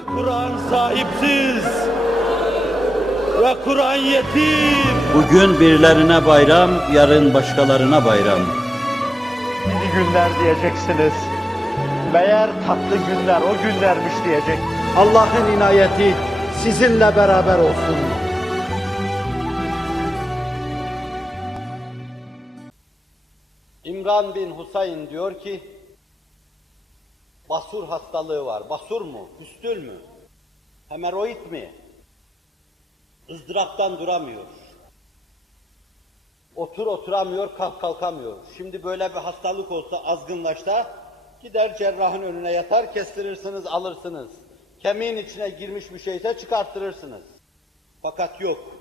Ve Kur'an sahipsiz. Ve Kur'an yetim. Bugün birilerine bayram, yarın başkalarına bayram. Gidi günler diyeceksiniz. Meğer tatlı günler o günlermiş diyecek. Allah'ın inayeti sizinle beraber olsun. İmran bin Husayn diyor ki, basur hastalığı var. Basur mu? Püstül mü? Hemeroid mi? ızdıraptan duramıyor. Otur oturamıyor, kalk kalkamıyor. Şimdi böyle bir hastalık olsa, azgınlaşsa, gider cerrahın önüne yatar, kestirirsiniz, alırsınız. Kemiğin içine girmiş bir şeyse çıkarttırırsınız. Fakat yok.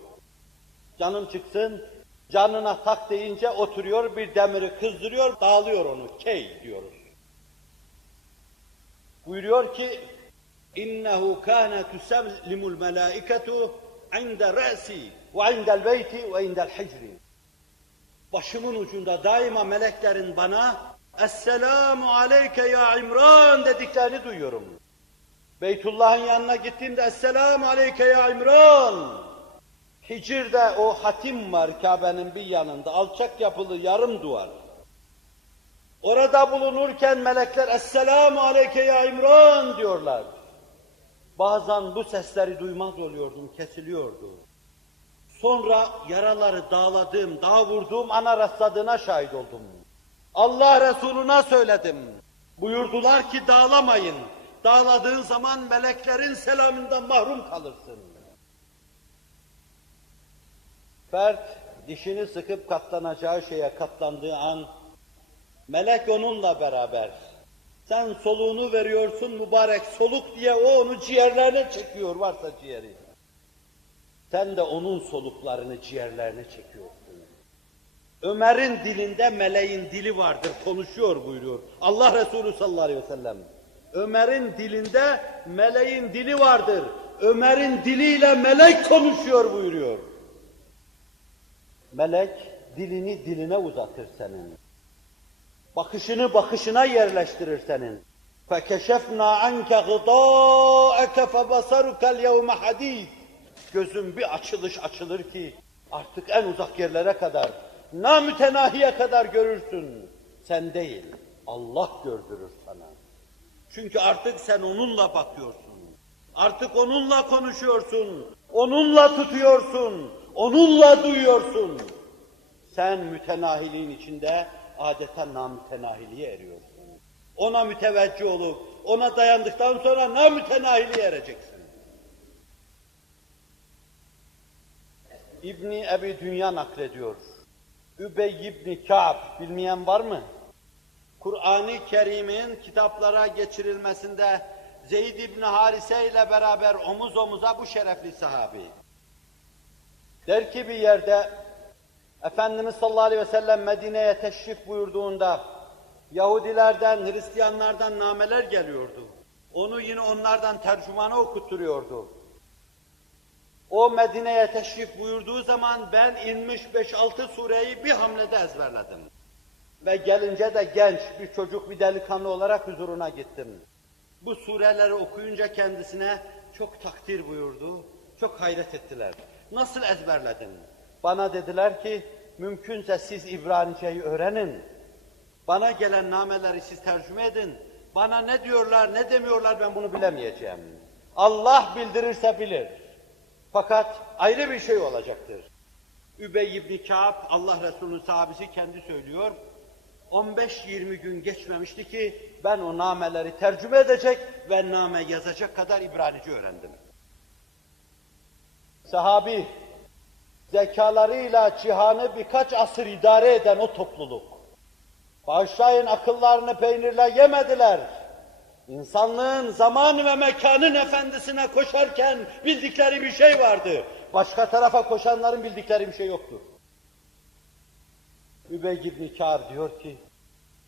Canım çıksın, canına tak deyince oturuyor, bir demiri kızdırıyor, dağılıyor onu, key diyoruz. Buyuruyor ki, İnnehu kâne tusellimul melâiketu inde re'si ve indel beyti ve indel hicri. Başımın ucunda daima meleklerin bana Esselamu aleyke ya İmran dediklerini duyuyorum. Beytullah'ın yanına gittiğimde Esselamu aleyke ya İmran. Hicr'de o hatim var Kabe'nin bir yanında, alçak yapılı yarım duvar. Orada bulunurken melekler Esselamu aleyke ya İmran diyorlar. Bazen bu sesleri duymaz oluyordum, kesiliyordu. Sonra yaraları dağladığım, dağ vurduğum ana rastladığına şahit oldum. Allah Resuluna söyledim. Buyurdular ki dağlamayın. Dağladığın zaman meleklerin selamından mahrum kalırsın. Fert dişini sıkıp katlanacağı şeye katlandığı an melek onunla beraber. Sen soluğunu veriyorsun mübarek soluk diye o onu ciğerlerine çekiyor varsa ciğeri. Sen de onun soluklarını ciğerlerine çekiyorsun. Ömer'in dilinde meleğin dili vardır, konuşuyor buyuruyor. Allah Resulü sallallahu aleyhi ve sellem. Ömer'in dilinde meleğin dili vardır. Ömer'in diliyle melek konuşuyor buyuruyor. Melek dilini diline uzatır senin Bakışını bakışına yerleştirir senin. فَكَشَفْنَا عَنْكَ غِضَاءَكَ فَبَصَرُكَ الْيَوْمَ حَد۪يدٍ Gözün bir açılış açılır ki artık en uzak yerlere kadar, namütenahiye kadar görürsün. Sen değil, Allah gördürür sana. Çünkü artık sen onunla bakıyorsun. Artık onunla konuşuyorsun. Onunla tutuyorsun. Onunla duyuyorsun. Sen mütenahiliğin içinde adeta namütenahiliğe eriyorsun. Ona müteveccih olup, ona dayandıktan sonra namütenahiliğe ereceksin. İbni Ebi Dünya naklediyor. Übey İbni Ka'b, bilmeyen var mı? Kur'an-ı Kerim'in kitaplara geçirilmesinde Zeyd İbni Harise ile beraber omuz omuza bu şerefli sahabi. Der ki bir yerde Efendimiz sallallahu aleyhi ve sellem Medine'ye teşrif buyurduğunda Yahudilerden, Hristiyanlardan nameler geliyordu. Onu yine onlardan tercümana okutturuyordu. O Medine'ye teşrif buyurduğu zaman ben inmiş 5-6 sureyi bir hamlede ezberledim. Ve gelince de genç bir çocuk, bir delikanlı olarak huzuruna gittim. Bu sureleri okuyunca kendisine çok takdir buyurdu, çok hayret ettiler. Nasıl ezberledin? Bana dediler ki, mümkünse siz İbranice'yi öğrenin. Bana gelen nameleri siz tercüme edin. Bana ne diyorlar, ne demiyorlar ben bunu bilemeyeceğim. Allah bildirirse bilir. Fakat ayrı bir şey olacaktır. Übey ibn Kâb, Allah Resulü'nün sahabesi kendi söylüyor. 15-20 gün geçmemişti ki ben o nameleri tercüme edecek ve name yazacak kadar İbranice öğrendim. Sahabi, zekalarıyla cihanı birkaç asır idare eden o topluluk. Bağışlayın akıllarını peynirle yemediler. İnsanlığın zaman ve mekanın efendisine koşarken bildikleri bir şey vardı. Başka tarafa koşanların bildikleri bir şey yoktur. Übey ibn Kâb diyor ki,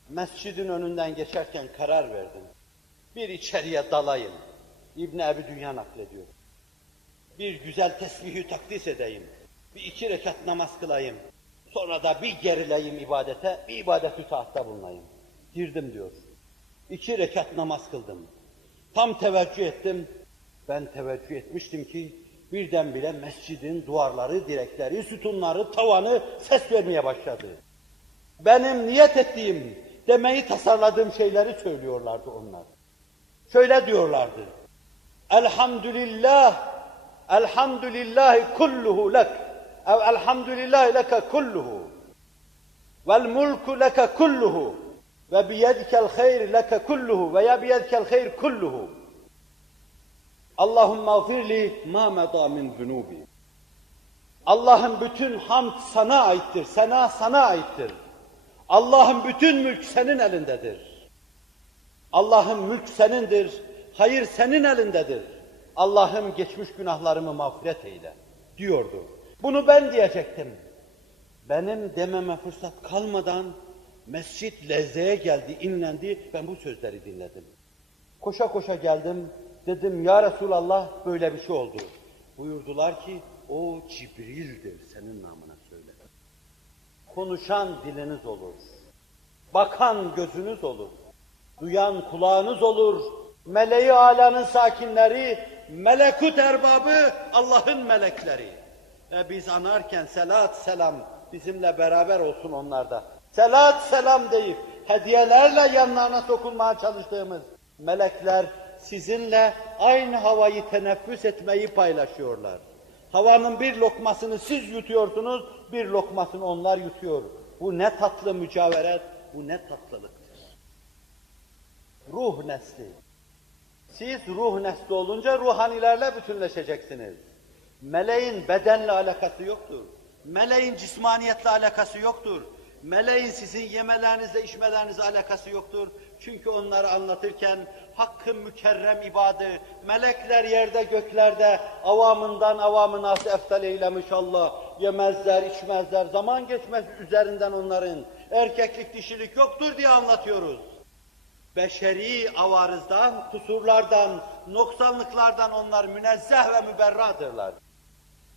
mescidin önünden geçerken karar verdim. Bir içeriye dalayım. İbn Ebi Dünya naklediyor. Bir güzel tesbihü takdis edeyim. Bir iki rekat namaz kılayım. Sonra da bir gerileyim ibadete, bir ibadetü taatta bulunayım. Girdim diyor. İki rekat namaz kıldım. Tam teveccüh ettim. Ben teveccüh etmiştim ki birdenbire mescidin duvarları, direkleri, sütunları, tavanı ses vermeye başladı. Benim niyet ettiğim, demeyi tasarladığım şeyleri söylüyorlardı onlar. Şöyle diyorlardı. Elhamdülillah, elhamdülillahi kulluhu lek. Ev elhamdülillahi leke kulluhu. Vel mulku leke kulluhu. Ve biyedikel hayr leke kulluhu. Ve ya biyedikel hayr kulluhu. Allahümme gfirli ma meda min zunubi. Allah'ın bütün hamd sana aittir, sena sana aittir. Allah'ın bütün mülk senin elindedir. Allah'ın mülk senindir, hayır senin elindedir. Allah'ım geçmiş günahlarımı mağfiret eyle diyordu. Bunu ben diyecektim. Benim dememe fırsat kalmadan mescit lezzeye geldi, inlendi. Ben bu sözleri dinledim. Koşa koşa geldim. Dedim ya Resulallah böyle bir şey oldu. Buyurdular ki o Cibril'dir senin namına söyle. Konuşan diliniz olur. Bakan gözünüz olur. Duyan kulağınız olur. Meleği alanın sakinleri, melekut erbabı, Allah'ın melekleri. Ve biz anarken selat selam bizimle beraber olsun onlarda. Selat selam deyip hediyelerle yanlarına sokulmaya çalıştığımız melekler sizinle aynı havayı teneffüs etmeyi paylaşıyorlar. Havanın bir lokmasını siz yutuyorsunuz, bir lokmasını onlar yutuyor. Bu ne tatlı mücaveret, bu ne tatlılıktır. Ruh nesli. Siz ruh nesli olunca ruhanilerle bütünleşeceksiniz. Meleğin bedenle alakası yoktur. Meleğin cismaniyetle alakası yoktur. Meleğin sizin yemelerinizle, içmelerinizle alakası yoktur. Çünkü onları anlatırken hakkın mükerrem ibadı, melekler yerde göklerde avamından avamına eftal eylemiş Allah. Yemezler, içmezler, zaman geçmez üzerinden onların. Erkeklik, dişilik yoktur diye anlatıyoruz. Beşeri avarızdan, kusurlardan, noksanlıklardan onlar münezzeh ve müberradırlar.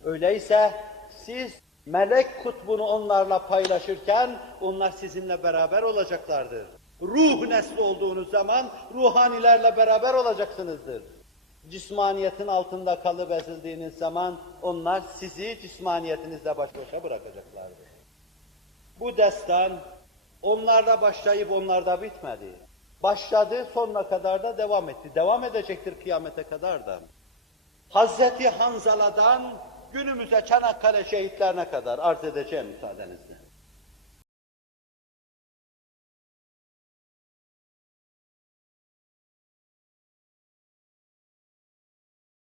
Öyleyse siz melek kutbunu onlarla paylaşırken onlar sizinle beraber olacaklardır. Ruh nesli olduğunuz zaman ruhanilerle beraber olacaksınızdır. Cismaniyetin altında kalıp ezildiğiniz zaman onlar sizi cismaniyetinizle baş başa bırakacaklardır. Bu destan onlarla başlayıp onlarda bitmedi. Başladı sonuna kadar da devam etti. Devam edecektir kıyamete kadar da. Hazreti Hanzala'dan günümüze Çanakkale şehitlerine kadar arz edeceğim müsaadenizle.